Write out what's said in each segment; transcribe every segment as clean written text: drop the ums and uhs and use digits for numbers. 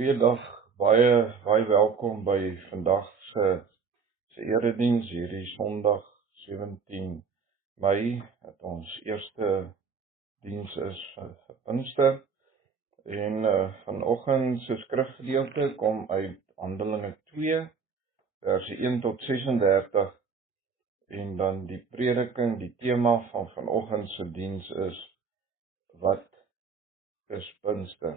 Goeiedag, baie welkom by vandag se erediens hierdie Sondag 17 Mei, wat ons eerste diens is vir Pinkster. En vanoggend se skrifgedeelte kom uit Handelinge 2, verse 1 tot 36, en dan die prediking, die tema van vanoggend se diens is: wat is Pinkster?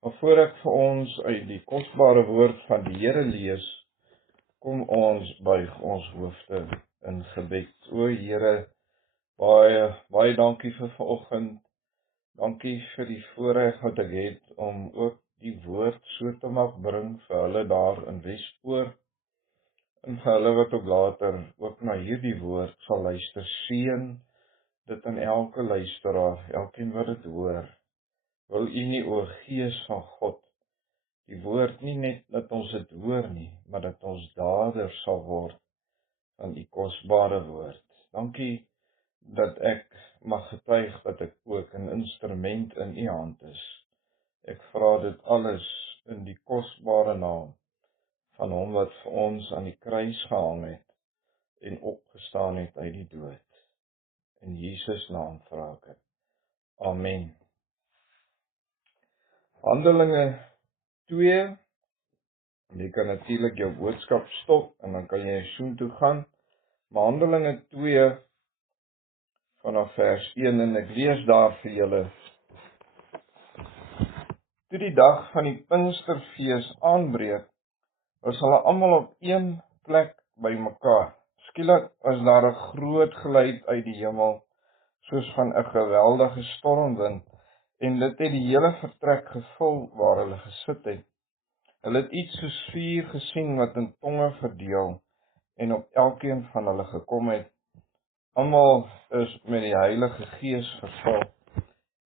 Maar voor ek vir ons uit die kosbare woord van die Here lees, kom ons buig ons hoofde in gebed. O Here, baie dankie vir vanoggend. Dankie vir die voorreg wat ek het om ook die woord so te mag bring vir hulle daar in Wespoort, en vir hulle wat ook later ook na hierdie woord sal luister. Seën dit aan elke luisteraar, elkeen wat dit hoor. Wil U nie, o Gees van God, die woord nie net dat ons dit hoor nie, maar dat ons dader sal word van U kosbare woord. Dankie dat ek mag getuig dat ek ook 'n instrument in U hand is. Ek vra dit alles in die kosbare naam van Hom wat vir ons aan die kruis gehang het en opgestaan het uit die dood. In Jesus naam vra ek dit. Amen. Handelinge 2. Jy kan natuurlik jou boodskap stop en dan kan jy soontoe gaan. Maar Handelinge 2 vanaf vers 1, en ek lees daar vir julle. Toe die dag van die Pinksterfees aanbreek, was hulle almal op een plek bymekaar. Skielik was daar 'n groot geluid uit die hemel, soos van 'n geweldige stormwind, en dit het die hele vertrek gevul waar hulle gesit het. Hulle het iets soos vuur gesien wat in tonge verdeel en op elkeen van hulle gekom het. Almal is met die Heilige Gees vervul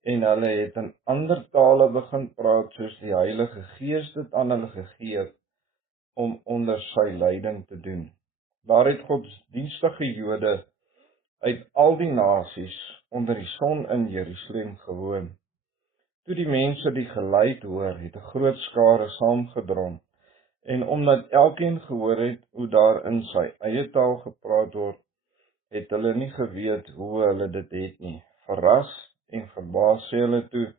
en hulle het in ander tale begin praat soos die Heilige Gees dit aan hulle gegee het om onder sy leiding te doen. Daar het godsdienstige Jode uit al die nasies onder die son in Jerusalem gewoon. Toe die mense die geluid hoor, het 'n groot skare saamgedrom, en omdat elkeen gehoor het hoe daar in sy eie taal gepraat word, het hulle nie geweet hoe hulle dit het nie. Verras en verbaas sê hulle toe: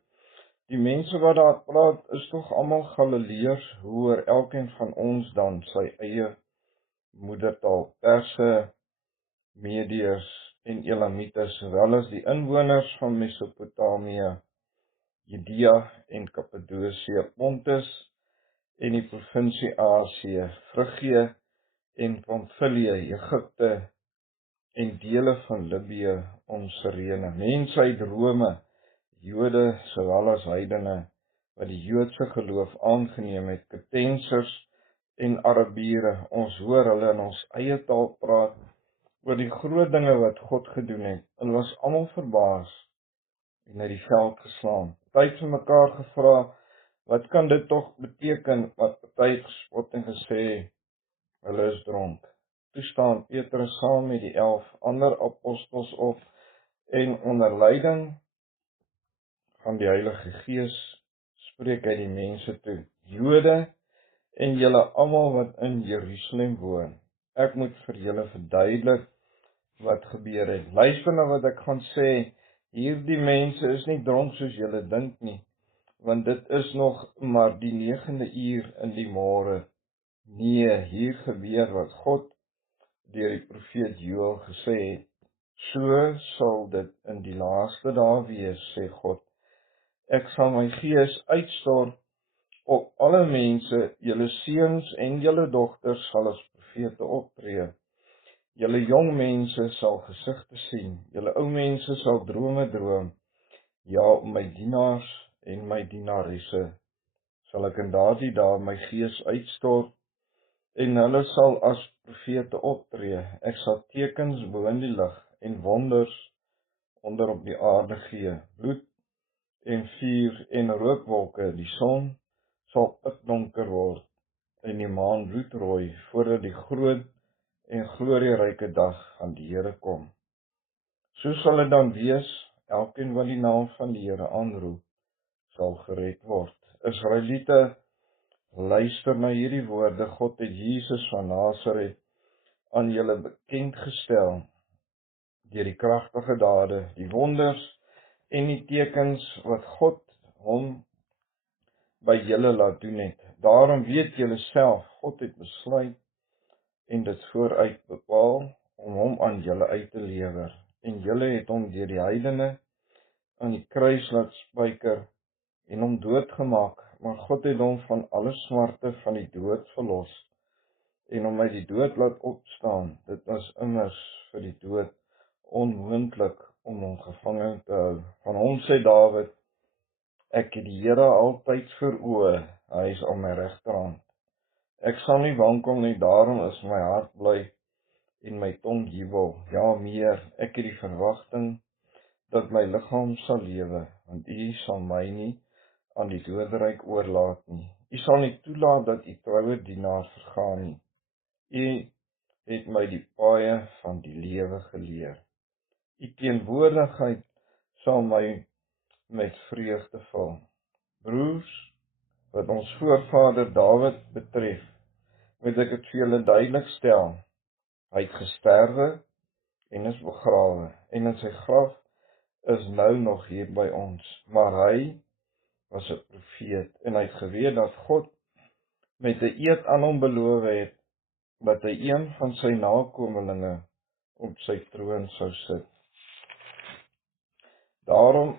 die mense wat daar praat is tog almal Galileërs, hoe hoor elkeen van ons dan sy eie moedertaal? Perse, Medeërs en Elamites, sowel as die inwoners van Mesopotamië, Judea en Kappadosie, Pontus en die provinsie Asië, Frigië en Pamfilië, Egipte en dele van Libië om Sirene, mense uit Rome, Jode sowel as heidene wat die Joodse geloof aangeneem het, Kretensers en Arabiere. Ons hoor hulle in ons eie taal praat oor die groot dinge wat God gedoen het. Hulle was almal verbaas en uit die veld geslaan. Party het vir mekaar gevra, wat kan dit tog beteken? Wat party het gespot en gesê, hulle is dronk. Toe staan Petrus saam met die 11 ander apostels op, en onder leiding van die Heilige Gees spreek hy die mense toe: Jode en julle almal wat in Jerusalem woon, ek moet vir julle verduidelik wat gebeur het. Luister na wat ek gaan sê. Hierdie mense is nie dronk soos julle dink nie, want dit is nog maar die 9de uur in die môre. Nee, hier gebeur wat God deur die profeet Joël gesê het. So sal dit in die laaste dae wees, sê God. Ek sal my gees uitstort op alle mense. Julle seuns en julle dogters sal as profete optree. Julle jong mense sal gesigte sien. Julle ou mense sal drome droom. Ja, my dienaars en my dienaresse sal ek in daardie dae my gees uitstort, en hulle sal as profete optree. Ek sal tekens bo in die lug en wonders onder op die aarde gee. Bloed en vuur en rookwolke. Die son sal pikdonker word en die maan bloedrooi, voordat die groot en glorieryke dag van die Here kom. So sal dit dan wees, elkeen wat die naam van die Here aanroep, sal gered word. Israeliete, luister na hierdie woorde. God het Jesus van Nasaret aan julle bekend gestel deur die kragtige dade, die wonders en die tekens wat God hom by julle laat doen het. Daarom weet julle self, God het besluit en dit vooruit bepaal om hom aan julle uit te lewer. En julle het hom deur die heidene aan die kruis laat spyker en hom doodgemaak, maar God het hom van alle smarte van die dood verlos en hom uit die dood laat opstaan. Dit was immers vir die dood onmoontlik om hom gevange te hou. Van hom sê Dawid, ek het die Here altyd voor oë, hy is aan my regterhand. Ek sal nie wankel nie, daarom is my hart bly en my tong jubel. Ja meer, ek het die verwagting dat my liggaam sal lewe, want U sal my nie aan die doderyk oorlaat nie. U sal nie toelaat dat U troue dienaar vergaan nie. U het my die paaie van die lewe geleer. U teenwoordigheid sal my met vreugde vul. Broers, wat ons voorvader Dawid betref, moet ek dit vir julle duidelik stel. Hy het gesterwe en is begrawe, en in sy graf is nou nog hier by ons. Maar hy was 'n profeet, en hy het geweet dat God met 'n eed aan hom beloof het, dat hy een van sy nakomelinge op sy troon sou sit. Daarom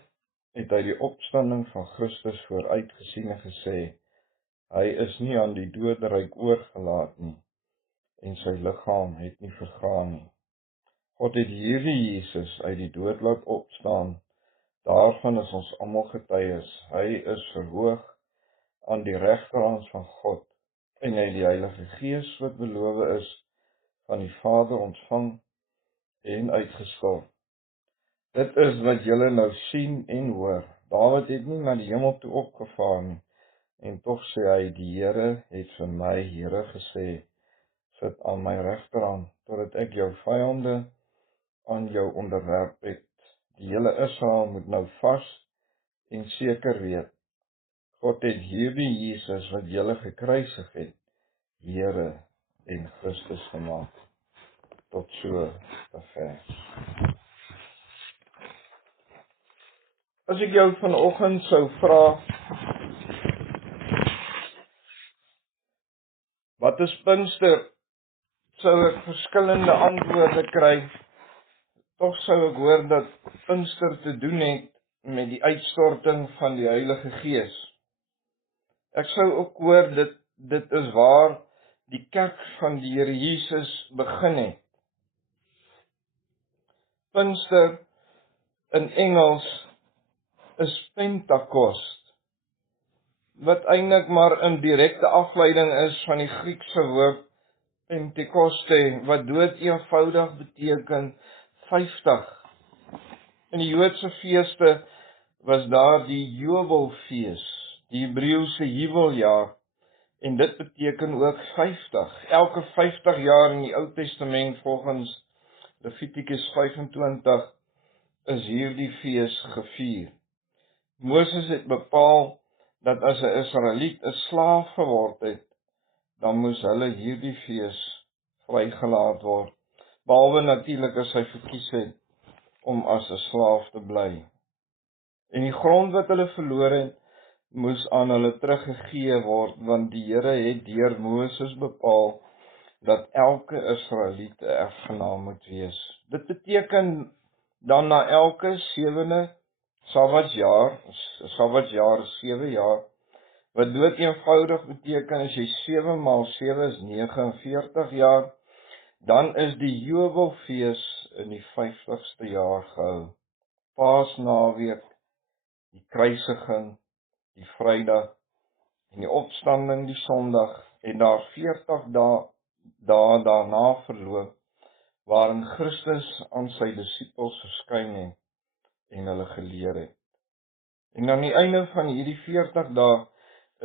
het hy die opstanding van Christus vooruitgesien en gesê, hy is nie aan die doderyk oorgelaat nie, en sy liggaam het nie vergaan nie. God het hierdie Jesus uit die dood laat opstaan, daarvan is ons almal getuies. Hy is verhoog aan die regterhand van God, en hy het die Heilige Gees wat beloof is, van die Vader ontvang en uitgestort. Dit is wat julle nou sien en hoor. Dawid het nie na die hemel toe opgevaar nie, en tog sê hy, die Here het vir my, Here, gesê, sit aan my regterhand, totdat ek jou vyande aan jou onderwerp het. Die hele Israel moet nou vas en seker weet, God het hierdie Jesus wat julle gekruisig het, Here en Christus gemaak. Tot so 'n vers. As ek jou vanoggend sou vra, wat is Pinkster, sou ek verskillende antwoorde kry. Tog sou ek hoor dat Pinkster te doen het met die uitstorting van die Heilige Gees. Ek sou ook hoor dit is waar die kerk van die Here Jesus begin het. Pinkster in Engels is Pentekost, wat eintlik maar 'n direkte afleiding is van die Griekse woord Pentekoste, wat dood eenvoudig beteken 50. In die Joodse feeste was daar die Jubelfees, die Hebreëse Jubeljaar, en dit beteken ook 50. Elke 50 jaar in die Ou Testament volgens Levitikus 25 is hierdie fees gevier. Moses het bepaal dat as 'n Israeliet 'n slaaf geword het, dan moes hulle hierdie fees vrygelaat word, behalwe natuurlik as hy verkies het om as 'n slaaf te bly. En die grond wat hulle verloor het, moes aan hulle teruggegee word, want die Here het deur Moses bepaal dat elke Israeliet 'n erfgenaam moet wees. Dit beteken dan na elke 7de Sabbatsjaar, Sabbatsjaar is 7 jaar, wat dood eenvoudig beteken as jy 7 maal 7 is 49 jaar, dan is die Jubelfees in die 50ste jaar gehou. Paasnaweek, die kruisiging, die Vrydag en die opstanding die Sondag, en daar 40 dae daarna verloop, waarin Christus aan sy disippels verskyn het en hulle geleer het. En aan die einde van hierdie 40 dae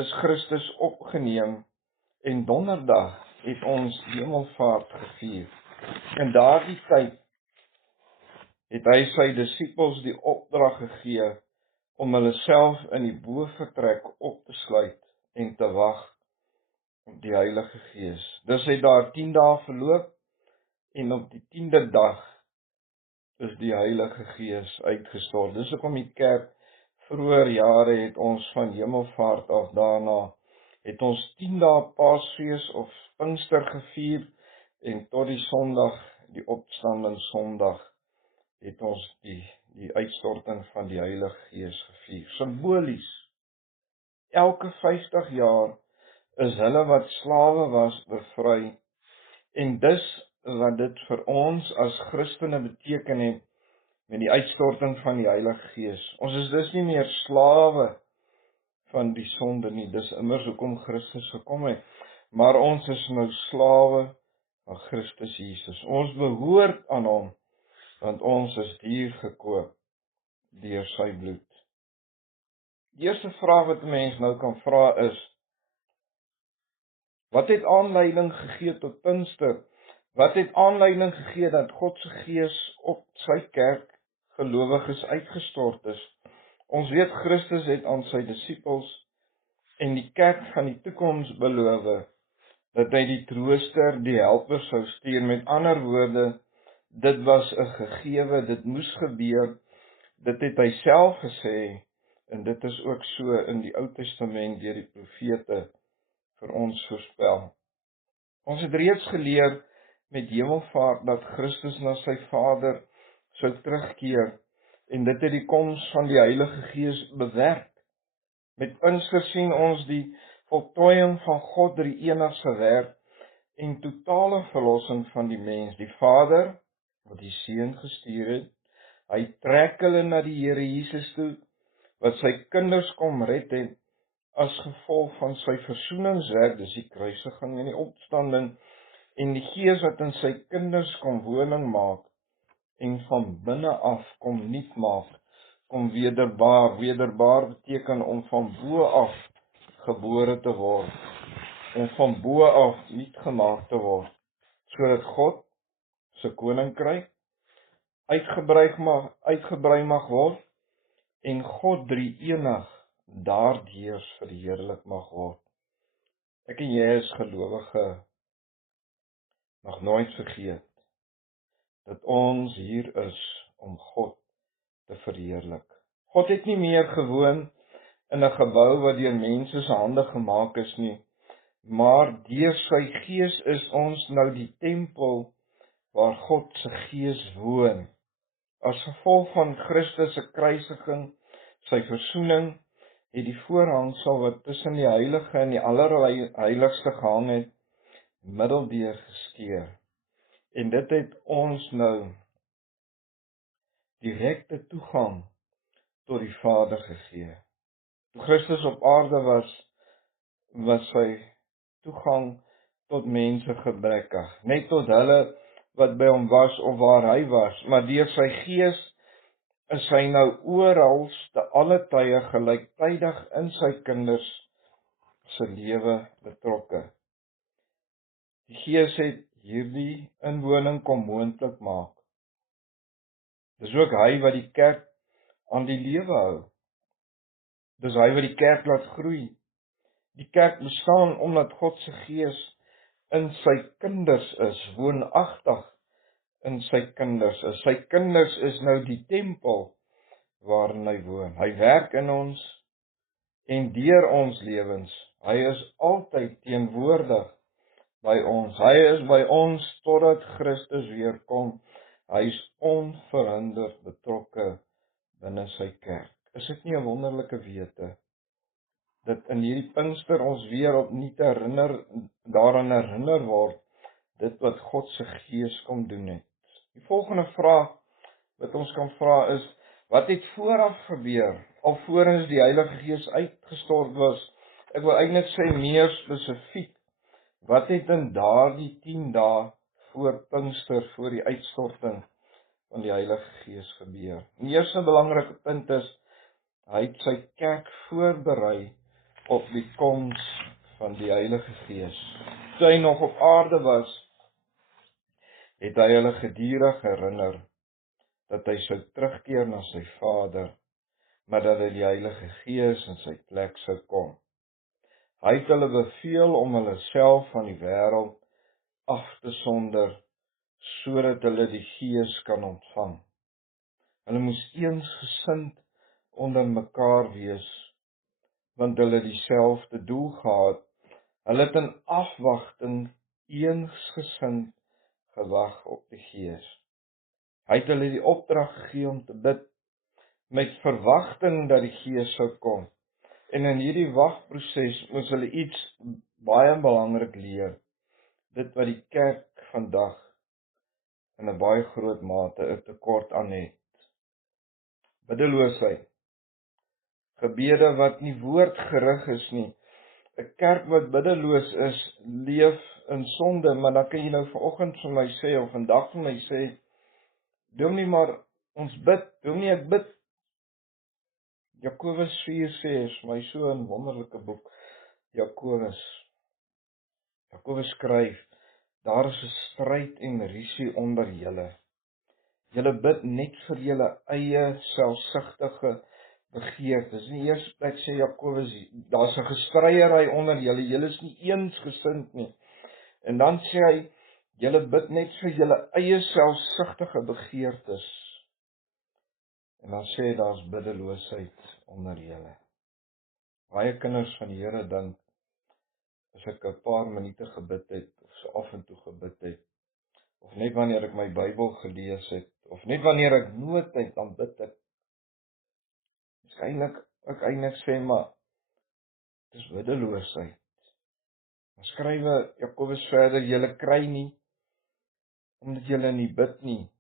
is Christus opgeneem, en donderdag het ons hemelvaart gevier. In daardie tyd het hy sy disippels die opdrag gegee om hulle self in die bovertrek op te sluit en te wag op die Heilige Gees. Dus het daar 10 dae verloop en op die 10de dag is die Heilige Gees uitgestort. Dis hoekom die kerk vroeër jare het ons van Hemelvaart af daarna het ons 10 dae Paasfees of Pinkster gevier en tot die Sondag, die Opstanding Sondag, het ons die uitstorting van die Heilige Gees gevier. Simbolies. Elke 50 jaar is hulle wat slawe was bevry. En dis wat dit vir ons as Christene beteken het met die uitstorting van die Heilige Gees. Ons is dus nie meer slawe van die sonde nie. Dis immers hoekom Christus gekom het. Maar ons is nou slawe van Christus Jesus. Ons behoort aan hom, want ons is duur gekoop deur sy bloed. Die eerste vraag wat 'n mens nou kan vra is, wat het aanleiding gegee tot Pinkster? Wat het aanleiding gegee dat God se Gees op sy kerk gelowiges uitgestort is? Ons weet Christus het aan sy disippels en die kerk van die toekoms beloof dat hy die trooster, die helper sou stuur. Met ander woorde, dit was 'n gegewe, dit moes gebeur. Dit het hy self gesê en dit is ook so in die Ou Testament deur die profete vir ons voorspel. Ons het reeds geleer met Hemelvaart dat Christus na sy Vader sou terugkeer en dit het die koms van die Heilige Gees bewerk. Met Pinkster sien ons die voltooiing van God drie-enigse werk en totale verlossing van die mens. Die Vader wat die Seun gestuur het, hy trek hulle na die Here Jesus toe, wat sy kinders kom red het as gevolg van sy versoeningswerk, dis die kruisiging en die opstanding, en die Gees wat in sy kinders kom woning maak en van binne af kom nuut maak, kom wederbaar. Wederbaar beteken om van bo af gebore te word, om van bo af nuut gemaak te word, sodat God se koninkryk uitgebrei mag word en God drie-enig daardeur verheerlik mag word. Ek en jy as gelowige mag nooit vergeet dat ons hier is om God te verheerlik. God het nie meer gewoon in 'n gebou wat deur mense se hande gemaak is nie, maar deur sy Gees is ons nou die tempel waar God se Gees woon. As gevolg van Christus se kruisiging, sy versoening, het die voorhangsel wat tussen die heilige en die allerheiligste gehang het, middeldeur geskeur. En dit het ons nou direkte toegang tot die Vader gegee. Toe Christus op aarde was sy toegang tot mense gebrekkig, net tot hulle wat by hom was of waar hy was, maar deur sy Gees is hy nou oral te alle tye gelyktydig in sy kinders se lewe betrokke. Die Gees het hierdie inwoning kom moontlik maak. Dis ook hy wat die kerk aan die lewe hou. Dis hy wat die kerk laat groei. Die kerk bestaan omdat God se Gees in sy kinders is, woonagtig in sy kinders is. Sy kinders is nou die tempel waarin hy woon. Hy werk in ons en deur ons lewens. Hy is altyd teenwoordig by ons. Hy is by ons totdat Christus weer kom. Hy is onverhinderd betrokke binne sy kerk. Is dit nie 'n wonderlike wete dat in hierdie Pinkster ons weer opnuut daaraan herinner word dit wat God se Gees kom doen het. Die volgende vraag wat ons kan vra is, wat het vooraf gebeur alvorens die Heilige Gees uitgestort was? Ek wil eintlik sê meer spesifiek, wat het in daardie 10 dae voor Pinkster, voor die uitstorting van die Heilige Gees gebeur? Die eerste belangrike punt is, hy het sy kerk voorberei op die koms van die Heilige Gees. Toe hy nog op aarde was, het hy hulle gedurig herinner dat hy sou terugkeer na sy Vader, maar dat dit die Heilige Gees in sy plek sou kom. Hy het hulle beveel om hulle self van die wêreld af te sonder, sodat hulle die Gees kan ontvang. Hulle moes eensgesind onder mekaar wees, want hulle dieselfde doel gehad. Hulle het in afwagting eensgesind gewag op die Gees. Hy het hulle die opdrag gegee om te bid, met verwagting dat die Gees sou kom. En in hierdie wagproses moes hulle iets baie belangrik leer. Dit wat die kerk vandag in 'n baie groot mate 'n tekort aan het. Biddeloosheid. Gebede wat nie woordgerig is nie. 'n Kerk wat biddeloos is, leef in sonde, maar dan kan jy nou vanoggend vir my sê of vandag vir my sê, Dominee, maar ons bid, Dominee, ek bid. Jakobus 4 sê, is my so 'n wonderlike boek. Jakobus skryf, daar is 'n stryd en rusie onder julle. Julle bid net vir julle eie selfsugtige begeertes. In die eerste plek sê Jakobus, daar's 'n gestryery onder julle. Julle is nie eensgesind nie. En dan sê hy, julle bid net vir julle eie selfsugtige begeertes. En dan sê hy, daar's biddeloosheid onder julle. Baie kinders van die Here dink, as ek 'n paar minute gebid het, of so af en toe gebid het, of net wanneer ek my Bybel gelees het, of net wanneer ek nood het, dan bid ek. Waarskynlik ek eintlik sê, maar dis biddeloosheid. Dan skrywe Jakobus verder, julle kry nie, omdat julle nie bid nie.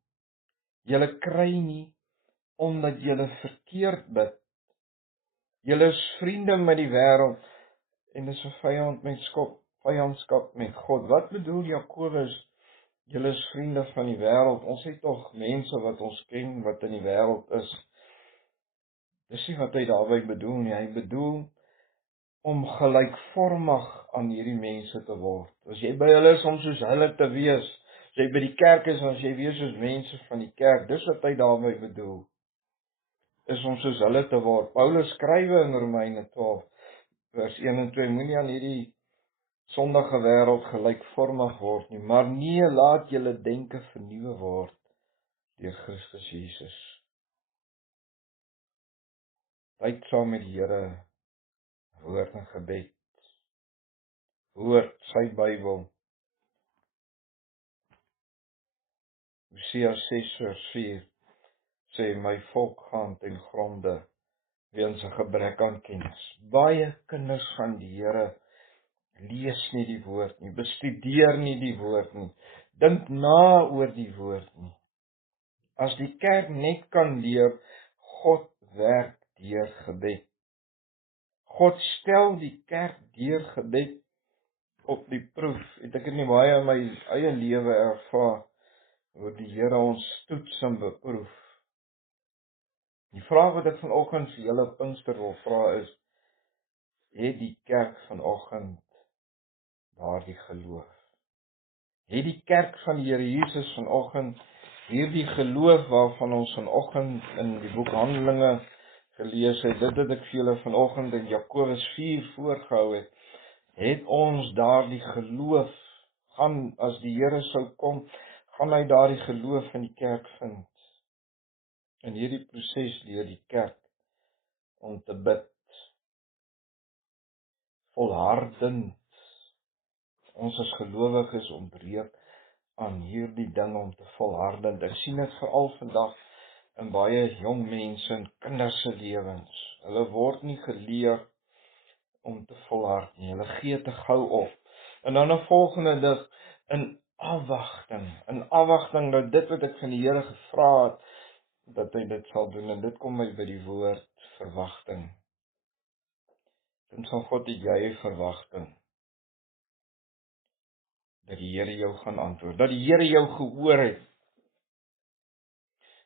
Julle kry nie, omdat julle verkeerd bid. Julle is vriende met die wêreld, en dis 'n vyandskap met God. Wat bedoel Jakobus? Julle is vriende van die wêreld. Ons het tog mense wat ons ken, wat in die wêreld is. Dis nie wat hy daarby bedoel nie. Hy bedoel om gelykvormig aan hierdie mense te word. As jy by hulle is om soos hulle te wees, as jy by die kerk is, as jy wees soos mense van die kerk, dis wat hy daarby bedoel, is om soos hulle te word. Paulus skrywe in Romeine 12, vers 1 en 2, moenie aan hierdie sondige wêreld gelykvormig word nie, maar nee, laat julle denke vernuwe word deur Christus Jesus. Tyd saam met die Here, woord en gebed. Woord, sy Bybel. Hosea 6:4 sê, my volk gaan ten gronde weens 'n gebrek aan kennis. Baie kinders van die Here lees nie die woord nie, bestudeer nie die woord nie, dink na oor die woord nie. As die kerk net kan leer, God werk deur gebed. God stel die kerk deur gebed op die proef. Het ek dit nie baie in my eie lewe ervaar, hoe die Here ons toets en beproef. Die vraag wat ek vanoggend vir julle Pinkster wil vra is, het die kerk vanoggend daardie geloof? Het die kerk van die Here Jesus vanoggend hierdie geloof waarvan ons vanoggend in die boek Handelinge gelees het, dit wat ek vir julle vanoggend in Jakobus 4 voorgehou het, het ons daardie geloof, gaan as die Here sou kom, gaan hy daardie geloof in die kerk vind. In hierdie proses leer die kerk om te bid, volhardend. Ons as gelowiges ontbreek aan hierdie ding om te volhardend. Ek sien dit veral vandag in baie jong mense en kinders se lewens. Hulle word nie geleer om te volhard nie. Hulle gee te gou op. En dan 'n volgende ding, in afwagting dat dit wat ek van die Here gevra het, dat hy dit sal doen. En dit kom my by die woord verwagting. Kind van God, het jy 'n verwagting dat die Here jou gaan antwoord, dat die Here jou gehoor het,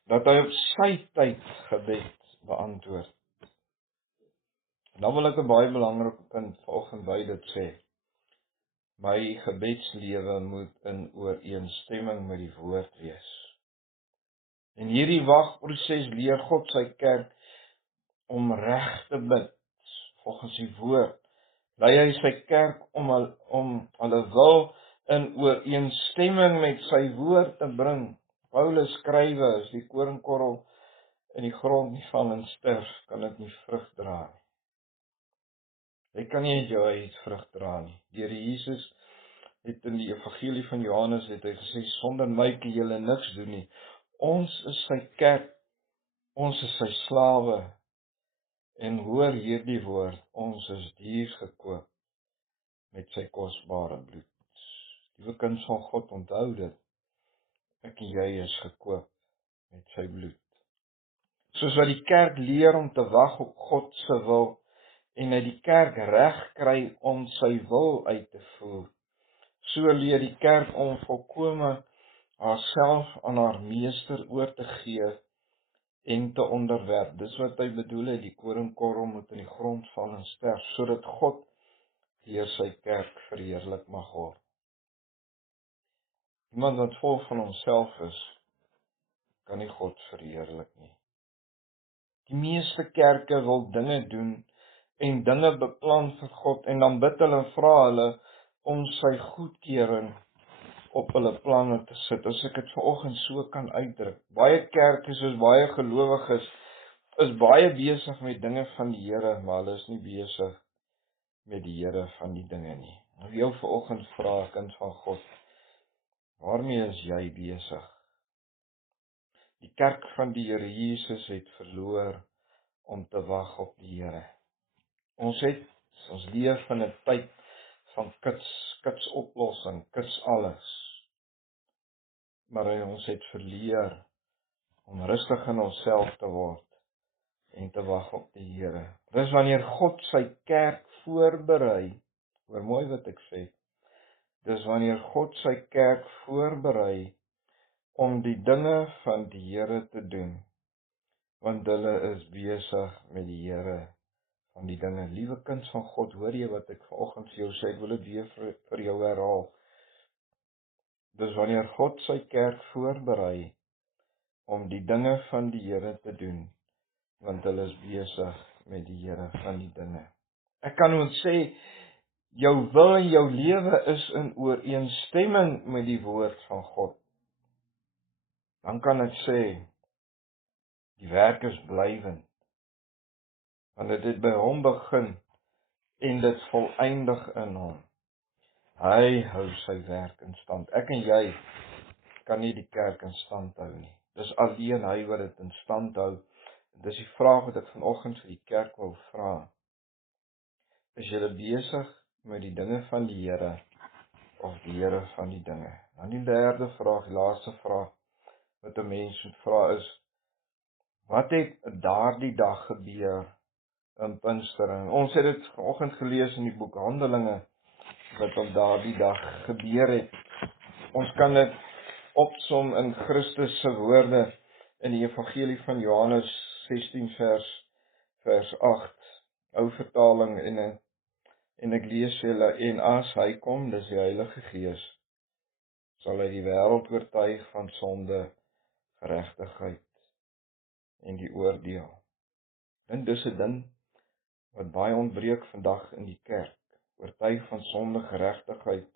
dat hy op sy tyd gebed beantwoord. En dan wil ek 'n baie belangrike punt vanoggend by dit sê. My gebedslewe moet in ooreenstemming met die woord wees. In hierdie wagproses leer God sy kerk om reg te bid, volgens die woord. Lei hy sy kerk om hulle wil in ooreenstemming met sy woord te bring. Paulus skrywe, as die koringkorrel in die grond nie val en sterf, kan dit nie vrug dra nie. Jy kan nie uit jou uit vrug dra nie. Deur Jesus het in die evangelie van Johannes het hy gesê, sonder my kan julle niks doen nie. Ons is sy kerk, ons is sy slawe, en hoor hierdie woord, ons is duur gekoop met sy kosbare bloed. Liewe kind van God, onthou dit, ek en jy is gekoop met sy bloed. Soos wat die kerk leer om te wag op God se wil, en hy die kerk reg kry om sy wil uit te voer, so leer die kerk om volkome haarself aan haar meester oor te gee en te onderwerp. Dis wat hy bedoel het, die koringkorrel moet in die grond val en sterf, sodat God deur sy kerk verheerlik mag word. Iemand wat vol van homself is, kan nie God verheerlik nie. Die meeste kerke wil dinge doen en dinge beplan vir God, en dan bid hulle en vra hulle om sy goedkeuring op hulle planne te sit, as ek dit vanoggend so kan uitdruk. Baie kerke, soos baie gelowiges, is baie besig met dinge van die Here, maar hulle is nie besig met die Here van die dinge nie. Ek wil jou vanoggend vra, kind van God, waarmee is jy besig? Die kerk van die Here Jesus het verloor om te wag op die Here. Ons leef in 'n tyd van kits oplossing, kits alles. Maar ons het verleer om rustig in onsself te word en te wag op die Here. Dis wanneer God sy kerk voorberei, hoor mooi wat ek sê, dis wanneer God sy kerk voorberei om die dinge van die Here te doen, want hulle is besig met die Here van die dinge. Liewe kind van God, hoor jy wat ek vanoggend vir jou sê? Ek wil dit weer vir jou herhaal. Dis wanneer God sy kerk voorberei om die dinge van die Here te doen, want hulle is besig met die Here van die dinge. Ek kan ook sê, jou wil en jou lewe is in ooreenstemming met die woord van God. Dan kan ek sê, die werk is blywend, want dit het by hom begin en dit volëindig in hom. Hy hou sy werk in stand. Ek en jy kan nie die kerk in stand hou nie. Dis alleen hy wat dit in stand hou. Dis die vraag wat ek vanoggend vir die kerk wil vra. Is julle besig met die dinge van die Here of die Here van die dinge? Dan die derde vraag, die laaste vraag wat 'n mens moet vra is, wat het daardie dag gebeur in Pinkstering? Ons het dit vanoggend gelees in die boek Handelinge, wat op daardie dag gebeur het. Ons kan dit opsom in Christus se woorde in die evangelie van Johannes 16 vers 8, ou vertaling, en ek lees julle, en as hy kom, dis die Heilige Gees, sal hy die wêreld oortuig van sonde, geregtigheid en die oordeel. En dis 'n ding wat baie ontbreek vandag in die kerk, oortuig van sonde, geregtigheid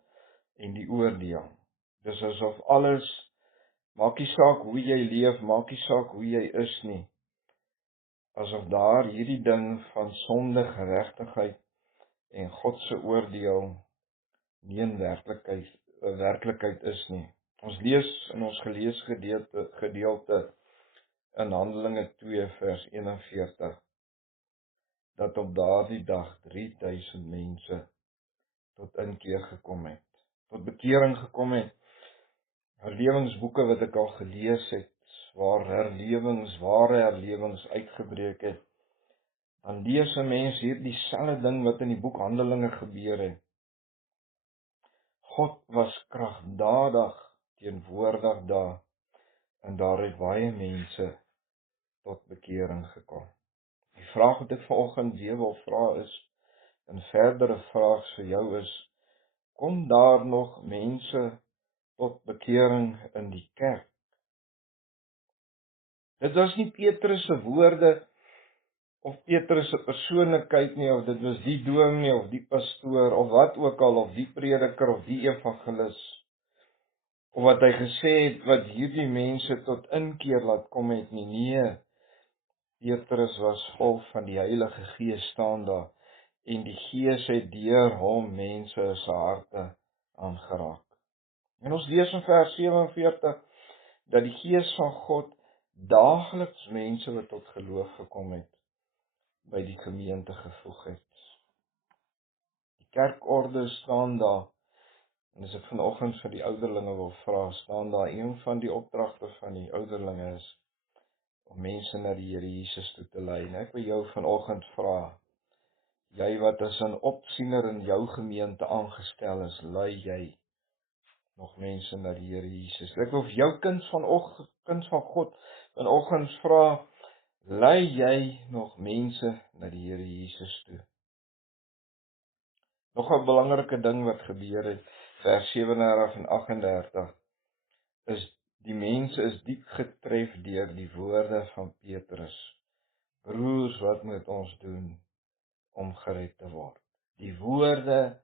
en die oordeel. Dis asof alles, maak nie saak hoe jy leef, maak nie saak hoe jy is nie, asof daar hierdie ding van sonde, geregtigheid en God se oordeel nie in werklikheid is nie. Ons lees in ons geleesde gedeelte in Handelinge 2 vers 41, dat op daardie dag 3000 mense tot inkeer gekom het, tot bekering gekom het. Herlewingsboeke wat ek al gelees het, waar ware herlewings uitgebreek het, dan lees 'n mens hier dieselfde ding wat in die boek Handelinge gebeur het. God was kragtadig teenwoordig daar, en daar het baie mense tot bekering gekom. Die vraag wat ek vanoggend weer wil vra is, 'n verdere vraag vir jou is, kom daar nog mense tot bekering in die kerk? Dit was nie Petrus se woorde of Petrus se persoonlikheid nie, of dit was die dominee of die pastoor of wat ook al, of die prediker of die evangelis, of wat hy gesê het wat hierdie mense tot inkeer laat kom het nie. Nee, Petrus was vol van die Heilige Gees staan daar, en die Gees het deur hom mense se harte aangeraak. En ons lees in vers 47 dat die Gees van God daagliks mense wat tot geloof gekom het by die gemeente gevoeg het. Die kerkorde staan daar, en as ek vanoggend vir die ouderlinge wil vra, staan daar een van die opdragte van die ouderlinge is om mense na die Here Jesus toe te lei. En ek wil jou vanoggend vra, jy wat as 'n opsiener in jou gemeente aangestel is, lei jy nog mense na die Here Jesus? Ek wil vir jou kind van God vanoggend vra, lei jy nog mense na die Here Jesus toe? Nog 'n belangrike ding wat gebeur het, vers 37 en 38, is die mense is diep getref deur die woorde van Petrus. Broers, wat moet ons doen om gered te word? Die woorde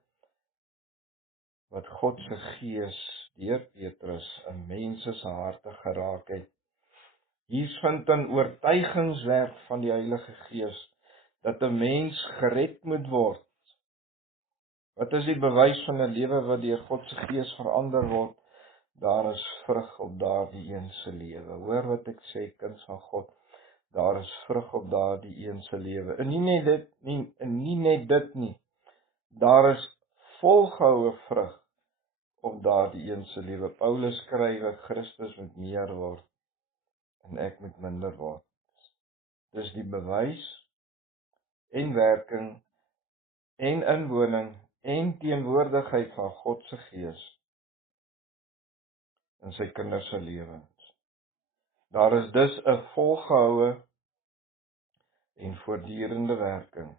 wat God se Gees deur Petrus in mense se harte geraak het. Hier vind 'n oortuigingswerk van die Heilige Gees dat 'n mens gered moet word. Wat is die bewys van 'n lewe wat deur God se Gees verander word? Daar is vrug op daardie een se lewe. Hoor wat ek sê, kind van God, daar is vrug op daardie een se lewe. En nie net dit nie. Daar is volgehoue vrug op daardie een se lewe. Paulus skrywe, Christus moet meer word en ek moet minder word. Dis die bewys en werking en inwoning en teenwoordigheid van God se Gees in sy kinders se lewens. Daar is dus 'n volgehoue en voortdurende werking,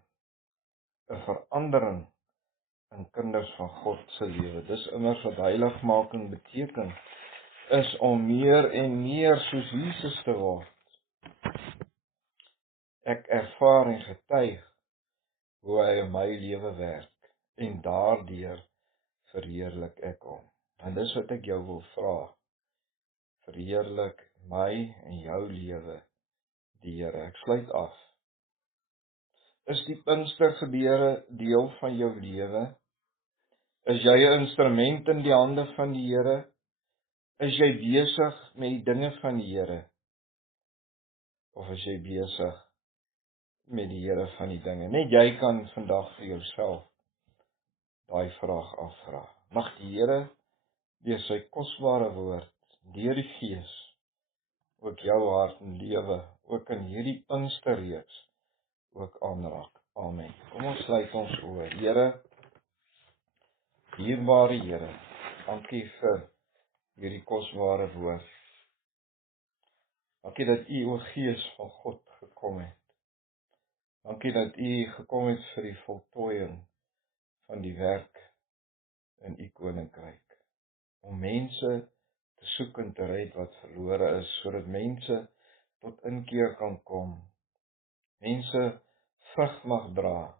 'n verandering in kinders van God se lewe. Dis immers wat heiligmaking beteken, is om meer en meer soos Jesus te word. Ek ervaar en getuig hoe hy in my lewe werk, en daardeur verheerlik ek hom. En dis wat ek jou wil vra. Verheerlik my en jou lewe, die Here. Ek sluit af. Is die Pinkstergebeure deel van jou lewe? Is jy 'n instrument in die hande van die Here? Is jy besig met die dinge van die Here? Of is jy besig met die Here van die dinge? Net jy kan vandag vir jouself daai vraag afvra. Mag die Here deur sy kosbare woord, deur die Gees, ook jou hart en lewe, ook in hierdie Pinksterreeks, ook aanraak. Amen. Kom ons sluit ons oë. Here, dierbare Here, dankie vir hierdie kosbare woord. Dankie dat U, o Gees van God, gekom het. Dankie dat U gekom het vir die voltooiing van die werk in U koninkryk, om mense te soek en te red wat verlore is, sodat mense tot inkeer kan kom, mense vrug mag dra,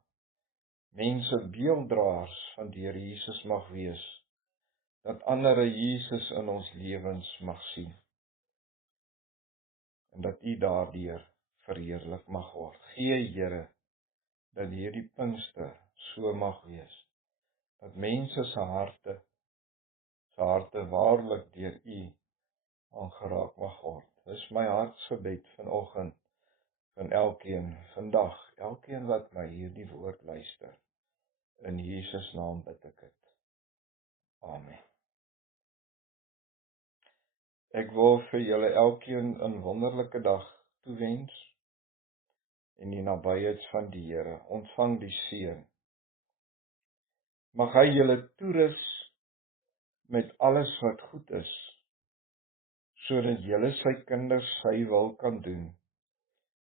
mense beelddraers van die Here Jesus mag wees, dat ander Jesus in ons lewens mag sien, en dat U daardeur verheerlik mag word. Gee, Here, dat hierdie Pinkster so mag wees, dat mense se harte waarlik deur U aangeraak mag word. Dis my hartsgebed vanoggend, van elkeen, vandag, elkeen wat my hierdie woord luister. In Jesus naam bid ek dit. Amen. Ek wil vir julle elkeen 'n wonderlike dag toewens, en die nabyheid van die Here. Ontvang die seën. Mag hy julle toerus met alles wat goed is, sodat julle sy kinders sy wil kan doen.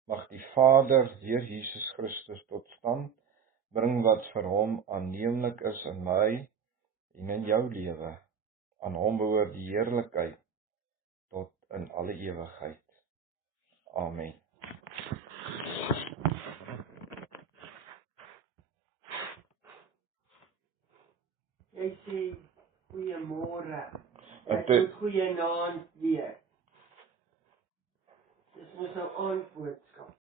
Mag die Vader deur Jesus Christus tot stand bring wat vir hom aanneemlik is in my en in jou lewe. Aan hom behoort die heerlikheid tot in alle ewigheid. Amen. Jy sê goeiemôre. En Ek toe moet goeienaand weer. Dis mos nou aandboodskap.